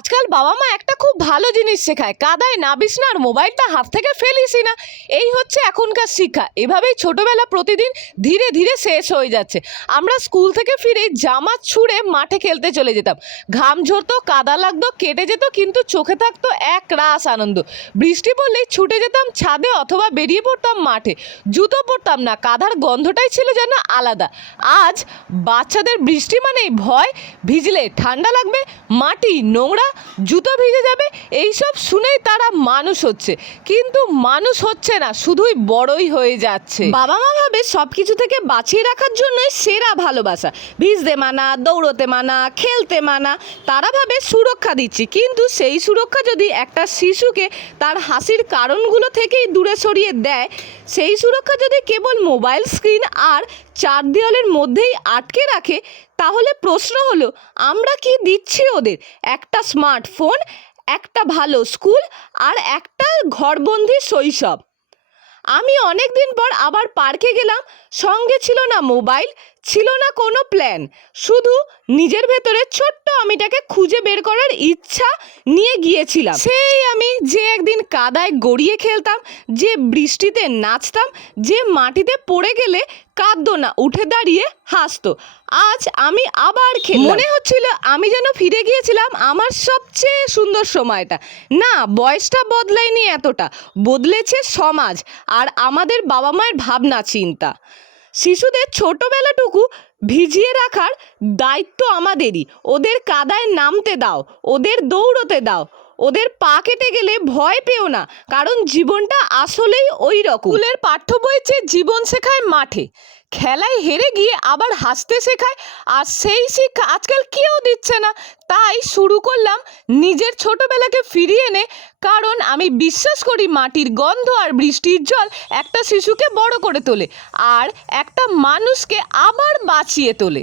আজকাল বাবা মা একটা খুব ভালো জিনিস শেখায়, কাদায় নাবিস না আর মোবাইলটা হাত থেকে ফেলিসই না। এই হচ্ছে এখনকার শিক্ষা। এভাবেই ছোটবেলা প্রতিদিন ধীরে ধীরে শেষ হয়ে যাচ্ছে। আমরা স্কুল থেকে ফিরে জামা ছুঁড়ে মাঠে খেলতে চলে যেতাম। ঘাম ঝরতো, কাদা লাগতো, কেটে যেত, কিন্তু চোখে থাকতো এক রাস আনন্দ। বৃষ্টি পড়লেই ছুটে যেতাম ছাদে অথবা বেরিয়ে পড়তাম মাঠে। জুতো পরতাম না, কাদার গন্ধটাই ছিল যেন আলাদা। আজ বাচ্চাদের বৃষ্টি মানেই ভয়, ভিজলে ঠান্ডা লাগবে, মাটি নোংরা, জুতো ভিজে যাবে। এইসব শুনেই তারা মানুষ হচ্ছে, কিন্তু মানুষ হচ্ছে না, শুধুই বড়ই হয়ে যাচ্ছে। বাবা মা ভাবে সব কিছু থেকে বাঁচিয়ে রাখার জন্যই সেরা ভালোবাসা। ভিজতে মানা, দৌড়তে মানা, খেলতে মানা। তারা ভাবে সুরক্ষা দিচ্ছি, কিন্তু সেই সুরক্ষা যদি একটা শিশুকে তার হাসির কারণগুলো থেকেই দূরে সরিয়ে দেয়, সেই সুরক্ষা যদি কেবল মোবাইল স্ক্রিন আর চার দেওয়ালের মধ্যেই আটকে রাখে, তাহলে প্রশ্ন হলো আমরা কি দিচ্ছি ওদের? একটা স্মার্টফোন, একটা ভালো স্কুল আর একটা ঘরবন্দি শৈশব। আমি অনেক দিন পর আবার পার্কে গেলাম। সঙ্গে ছিল না মোবাইল, ছিল না কোনো প্ল্যান, শুধু নিজের ভেতরে ছোট্ট আমিটাকে খুঁজে বের করার ইচ্ছা নিয়ে গিয়েছিলাম। সেই আমি যে একদিন কাদায় গড়িয়ে খেলতাম, যে বৃষ্টিতে নাচতাম, যে মাটিতে পড়ে গেলে কাঁদতো না, উঠে দাঁড়িয়ে হাসতো। আজ আমি আবার খেললাম। মনে হচ্ছিল আমি যেন ফিরে গিয়েছিলাম আমার সবচেয়ে সুন্দর সময়টা। না, বয়সটা বদলায়নি এতটা, বদলেছে সমাজ আর আমাদের বাবা মায়ের ভাবনা চিন্তা। শিশুদের ছোটবেলাটুকু ভিজিয়ে রাখার দায়িত্ব আমাদেরই। ওদের কাদায় নামতে দাও, ওদের দৌড়তে দাও, ওদের পা কেটে গেলে ভয় পেও না, কারণ জীবনটা আসলেই ওই রকম। স্কুলের পাঠ্য বইয়ের চেয়ে জীবন শেখায় মাঠে। খেলায় হেরে গিয়ে আবার হাসতে শেখায়, আর সেই শিক্ষা আজকাল কেউ দিচ্ছে না। তাই শুরু করলাম নিজের ছোটবেলাকে ফিরিয়ে এনে, কারণ আমি বিশ্বাস করি মাটির গন্ধ আর বৃষ্টির জল একটা শিশুকে বড় করে তোলে আর একটা মানুষকে আবার বাঁচিয়ে তোলে।